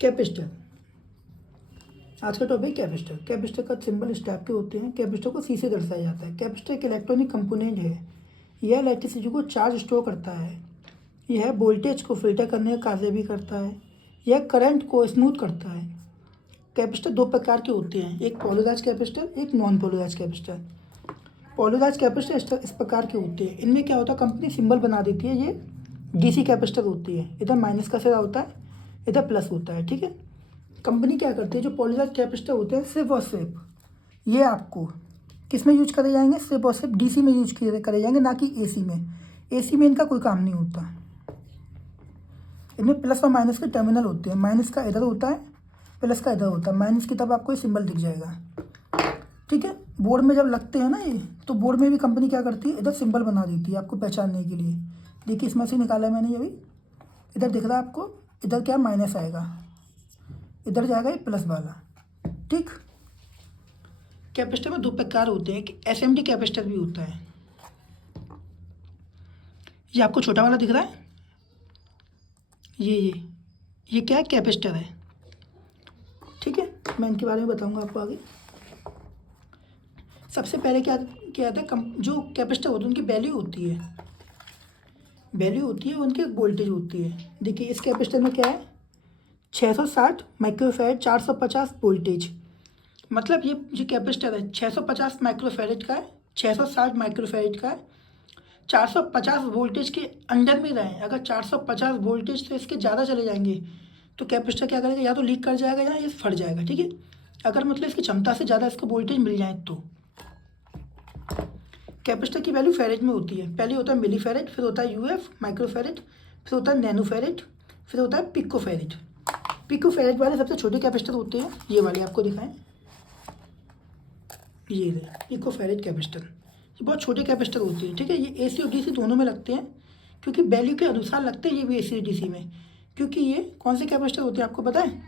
Capacitor, आज का topic capacitor. Capacitor का सिंबल इस टाइप के होते हैं। कैपेसिटर को सी से दर्शाया जाता है। कैपेसिटर एक इलेक्ट्रॉनिक कंपोनेंट है। यह इलेक्ट्रिसिटी को चार्ज स्टोर करता है। यह वोल्टेज को फिल्टर करने का कार्य भी करता है। यह करंट को स्मूथ करता है। कैपेसिटर दो प्रकार के होते हैं, एक पोलराइज्ड कैपेसिटर, एक non polarized capacitor. Polarized capacitor इस प्रकार के होते हैं। इनमें क्या होता है, कंपनी सिंबल बना देती है, ये डीसी कैपेसिटर होती है। इधर माइनस का सिरा होता है, इधर प्लस होता है, ठीक है। कंपनी क्या करती है, जो पोलराइज्ड कैपेसिटर होते हैं सिर्फ और सिर्फ ये आपको किस में यूज करे जाएंगे, सिर्फ और सिर्फ डीसी में यूज करे जाएंगे, ना कि एसी में। एसी में इनका कोई काम नहीं होता। इनमें प्लस और माइनस के टर्मिनल होते हैं। माइनस का इधर होता है, प्लस का इधर होता है। माइनस की तब आपको ये सिंबल दिख जाएगा, ठीक है। बोर्ड में जब लगते हैं ना ये, तो बोर्ड में भी कंपनी क्या करती है, इधर सिंबल बना देती है आपको पहचानने के लिए। देखिए इसमें से निकाला है मैंने, ये भी इधर दिख रहा है आपको। इधर क्या माइनस आएगा, इधर जाएगा ये प्लस वाला, ठीक। कैपेसिटर में दो प्रकार होते हैं, एक एसएमडी कैपेसिटर भी होता है। ये आपको छोटा वाला दिख रहा है, ये क्या है, कैपेसिटर है, ठीक है। मैं इनके बारे में बताऊंगा आपको आगे। सबसे पहले क्या क्या आता है, जो कैपेसिटर होते हैं उनकी वैल्यू होती है, उनकी वोल्टेज होती है। देखिए इस कैपेसिटर में क्या है, 660 माइक्रोफैरड, 450 वोल्टेज। मतलब ये जो कैपेसिटर है 650 माइक्रोफैरड का है, 660 माइक्रोफैरड का है, 450 वोल्टेज के अंडर में रहे। अगर 450 वोल्टेज से इसके ज़्यादा चले जाएंगे तो कैपेसिटर क्या करेगा, या तो लीक कर जाएगा या ये फट जाएगा, ठीक है। अगर मतलब इसकी क्षमता से ज़्यादा इसको वोल्टेज मिल जाए तो। कैपेसिटर की वैल्यू फैरेड में होती है। पहले होता है मिली फैरेड, फिर होता है यूएफ माइक्रोफैरड, फिर होता है नैनो फैरेड, फिर होता है पिको फैरेड। पिको फैरेड वाले सबसे छोटे कैपेसिटर होते हैं, ये वाले आपको दिखाएं, ये पिको फैरेड कैपेसिटर। ये बहुत छोटे कैपेसिटर होते हैं, ठीक है। ये एसी और डीसी दोनों में लगते हैं, क्योंकि वैल्यू के अनुसार लगते हैं ये भी एसी और डीसी में। क्योंकि ये कौन से कैपेसिटर होते हैं आपको पता है,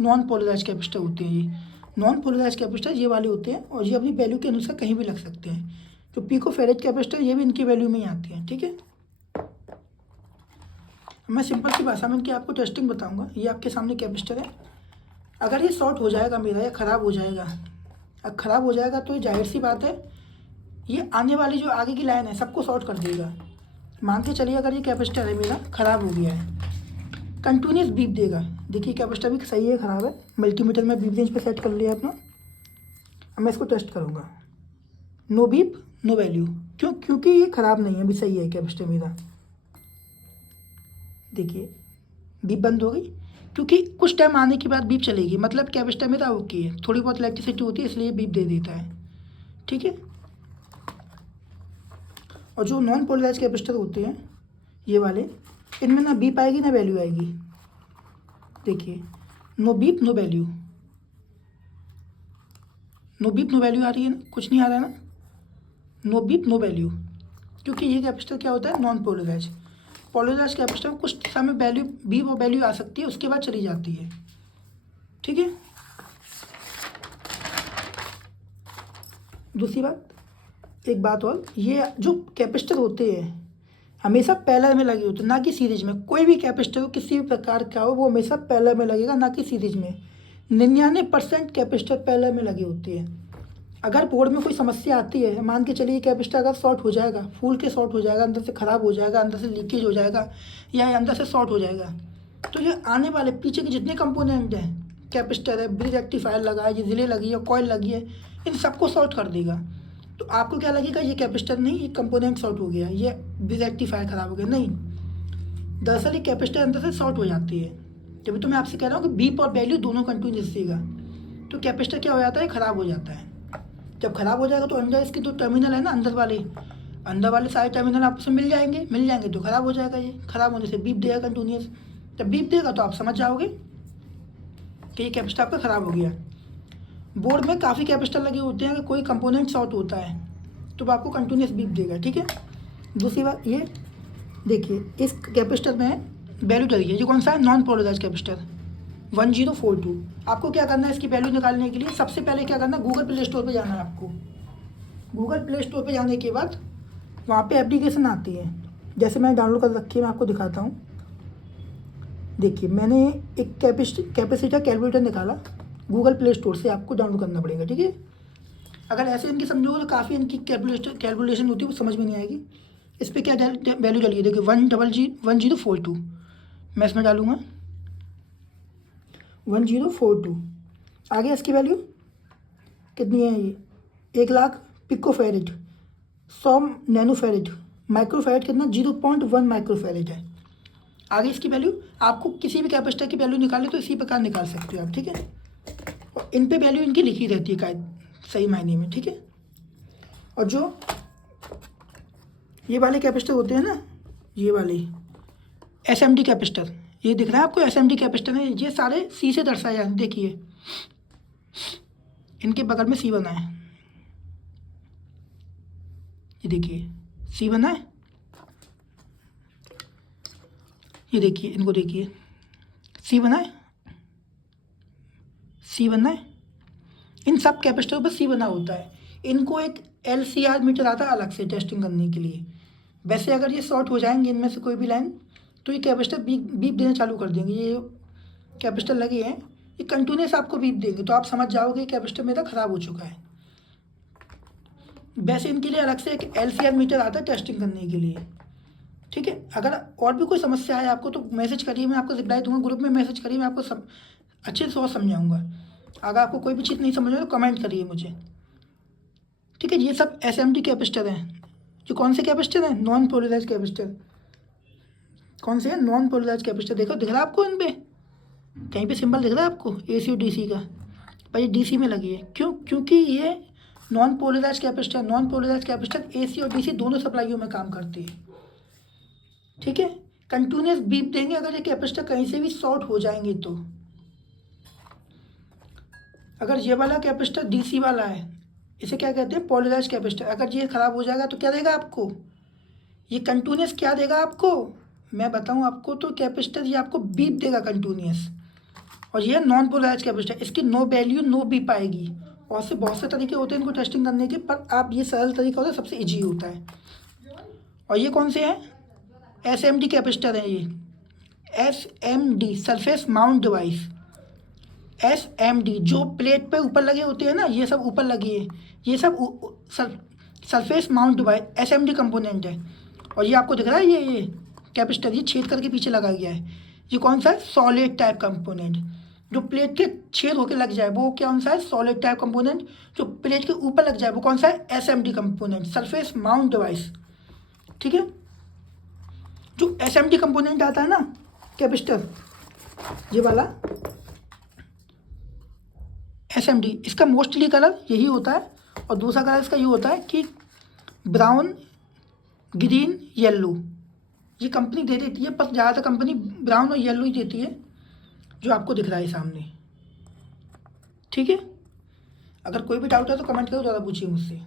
नॉन पोलराइज्ड कैपेसिटर होते हैं। ये नॉन पोलराइज्ड कैपेसिटर ये वाले होते हैं, और ये अपनी वैल्यू के अनुसार कहीं भी लग सकते हैं। जो पिको फैरेड कैपेसिटर ये भी इनकी वैल्यू में ही आती है, ठीक है। मैं सिंपल सी भाषा में इनकी आपको टेस्टिंग बताऊंगा। ये आपके सामने कैपेसिटर है। अगर ये शॉर्ट हो जाएगा मेरा, या ख़राब हो जाएगा, अगर ख़राब हो जाएगा तो ये जाहिर सी बात है ये आने वाली जो आगे की लाइन है सबको शॉर्ट कर देगा। मान के चलिए अगर ये कैपेसिटर है मेरा ख़राब हो गया है, कंटिन्यूस बीप देगा। देखिए कैपेसिटर भी सही है, ख़राब है। मल्टीमीटर में बीप रेंज पे सेट कर लिया अपना। अब मैं इसको टेस्ट करूँगा, नो बीप नो वैल्यू। क्यों, क्योंकि ये ख़राब नहीं है, अभी सही है कैपेसिटर मेरा। देखिए बीप बंद हो गई, क्योंकि कुछ टाइम आने के बाद बीप चलेगी, मतलब कैपेसिटर मेरा ओके है। थोड़ी बहुत इलेक्ट्रिसिटी होती है इसलिए बीप दे देता है, ठीक है। और जो नॉन पोलराइज्ड कैपेसिटर होते हैं ये वाले, इनमें ना बीप आएगी ना वैल्यू आएगी। देखिए no beep no value, no beep no value आ रही है ना, कुछ नहीं आ रहा है ना, नो बीप नो वैल्यू। क्योंकि ये कैपेसिटर क्या होता है, नॉन पोलराइज्ड। पोलराइज्ड कैपेसिटर में कुछ समय वैल्यू बीप और वैल्यू आ सकती है, उसके बाद चली जाती है, ठीक है। दूसरी बात, एक बात और, ये जो कैपेसिटर होते हैं हमेशा पैरेलल में लगे होते हैं, ना कि सीरीज में। कोई भी कैपेसिटर हो किसी भी प्रकार का हो, वो हमेशा पैरेलल में लगेगा, ना कि सीरीज में। 99% कैपेसिटर पैरेलल में लगे होते हैं। अगर बोर्ड में कोई समस्या आती है, मान के चलिए कैपेसिटर अगर शॉर्ट हो जाएगा, फूल के शॉर्ट हो जाएगा, अंदर से ख़राब हो जाएगा, अंदर से लीकेज हो जाएगा, या अंदर से शॉर्ट हो जाएगा, तो ये आने वाले पीछे के जितने कंपोनेंट हैं, कैपेसिटर है, ब्रिज रेक्टिफायर लगा है, ये रिले लगी है, कॉइल लगी है, इन सबको शॉर्ट कर देगा। तो आपको क्या लगेगा, ये कैपेसिटर नहीं, ये कंपोनेंट शॉर्ट हो गया, ये ब्रिज रेक्टिफायर ख़राब हो गया। नहीं, दरअसल ये कैपेसिटर अंदर से शॉर्ट हो जाती है। तभी तो मैं आपसे कह रहा हूँ कि बीप और वैल्यू दोनों कंटिन्यूस रहेगा। तो कैपेसिटर क्या हो जाता है, ख़राब हो जाता है। जब ख़राब हो जाएगा तो अंदर इसके जो टर्मिनल है ना, अंदर वाले सारे टर्मिनल आपसे मिल जाएंगे तो ख़राब हो जाएगा। ये ख़राब होने से बीप देगा कंटिन्यूस। जब बीप देगा तो आप समझ जाओगे कि ये कैपेसिटर आपका ख़राब हो गया। बोर्ड में काफ़ी कैपेसिटर लगे होते हैं, अगर कोई कंपोनेंट शॉर्ट होता है तो वो आपको कंटिन्यूस बीप देगा, ठीक है। दूसरी बात ये देखिए, इस कैपेसिटर में वैल्यू डली है। ये कौन सा है, नॉन पोलराइज्ड कैपेसिटर 1042। आपको क्या करना है, इसकी वैल्यू निकालने के लिए सबसे पहले क्या करना है, गूगल प्ले स्टोर पे जाना है आपको। गूगल प्ले स्टोर पे जाने के बाद वहाँ पे एप्लीकेशन आती है, जैसे मैंने डाउनलोड कर रखी है, मैं आपको दिखाता हूँ। देखिए मैंने एक कैपेसिटर कैलकुलेटर निकाला गूगल प्ले स्टोर से, आपको डाउनलोड करना पड़ेगा, ठीक है। अगर ऐसे इनकी समझोगे तो काफ़ी इनकी कैलकुलेशन होती है, वो समझ में नहीं आएगी। इस पर क्या वैल्यू डालिए, देखिए 1042 मैं इसमें डालूँगा 1042। आगे इसकी वैल्यू कितनी है, ये 1,00,000 पिकोफैरेड, 100 नैनोफैरेड, माइक्रोफैरेड कितना 0.1 माइक्रोफैरेड है। आगे इसकी वैल्यू आपको किसी भी कैपेसिटर की वैल्यू निकाले तो इसी प्रकार निकाल सकते हो आप, ठीक है। और इन पे वैल्यू इनकी लिखी रहती है सही मायने में, ठीक है। और जो ये वाले कैपेसिटर होते हैं ना, ये वाले एसएमडी कैपेसिटर, ये दिख रहा है आपको एसएमडी कैपेसिटर है, ये सारे सी से दर्शाए जाते हैं। देखिए इनके बगल में सी बना है, ये देखिए सी बना है, ये देखिए इनको देखिए सी बना है, सी बना है। इन सब कैपेसिटर पर सी बना होता है। इनको एक LCR मीटर आता है अलग से टेस्टिंग करने के लिए। वैसे अगर ये शॉर्ट हो जाएंगे इनमें से कोई भी लाइन तो ये कैपेसिटर बीप देना चालू कर देंगे। ये कैपेसिटर लगे हैं, ये कंटिन्यूस आपको बीप देंगे, तो आप समझ जाओगे कैपेसिटर मेरा ख़राब हो चुका है। वैसे इनके लिए अलग से एक LCR मीटर आता है टेस्टिंग करने के लिए, ठीक है। अगर और भी कोई समस्या है आपको तो मैसेज करिए, मैं आपको रिप्लाई दूंगा। ग्रुप में मैसेज करिए, मैं आपको अच्छे से और समझाऊंगा। अगर आपको कोई भी चीज़ नहीं समझ में तो कमेंट करिए मुझे, ठीक है। ये सब SMD कैपेसिटर हैं। जो कौन से कैपेसिटर हैं, नॉन पोलराइज कैपेसिटर। कौन से हैं, नॉन पोलराइज कैपेसिटर। देखो दिख रहा है आपको, इन पे कहीं पे सिंबल दिख रहा है आपको AC और DC का, पर ये DC में लगी है। क्यों, क्योंकि ये non polarize capacitor, non polarize capacitor AC और DC दोनों सप्लाइयों में काम करती है, ठीक है। कंटिन्यूस बीप देंगे अगर ये कैपेसिटर कहीं से भी शॉर्ट हो जाएंगे तो। अगर ये वाला कैपेसिटर DC वाला है, इसे क्या कहते हैं, पोलराइज कैपेसिटर। अगर ये ख़राब हो जाएगा तो क्या देगा आपको, ये कंटिन्यूस क्या देगा आपको, मैं बताऊं आपको, तो कैपेसिटर ये आपको बीप देगा कंटिन्यूस। और ये नॉन पोलराइज कैपेसिटर, इसकी नो वैल्यू नो बीप आएगी। और से बहुत से तरीके होते हैं इनको टेस्टिंग करने के, पर आप ये सरल तरीका होता है, सबसे ईजी होता है। और ये कौन से हैं, SMD कैपेसिटर है। ये SMD surface mount device, SMD जो प्लेट पे ऊपर लगे होते हैं ना, ये सब ऊपर लगी है, ये सब surface mount device SMD component है। और ये आपको दिख रहा है, ये कैपेसिटर ये छेद करके पीछे लगाया गया है। ये कौन सा है, सॉलिड टाइप कंपोनेंट। जो प्लेट के छेद होकर लग जाए वो कौन सा है, सॉलिड टाइप कंपोनेंट। जो प्लेट के ऊपर लग जाए वो कौन सा है, SMD component, surface mount device, ठीक है। जो SMD कंपोनेंट आता है ना कैपेसिटर, ये वाला SMD, इसका मोस्टली कलर यही होता है। और दूसरा कलर इसका ये होता है कि ब्राउन, ग्रीन, येलो। ये कंपनी दे देती है, पर ज़्यादातर कंपनी ब्राउन और येलो ही देती है, जो आपको दिख रहा है सामने, ठीक है। अगर कोई भी डाउट है तो कमेंट करो, ज़्यादा पूछिए मुझसे।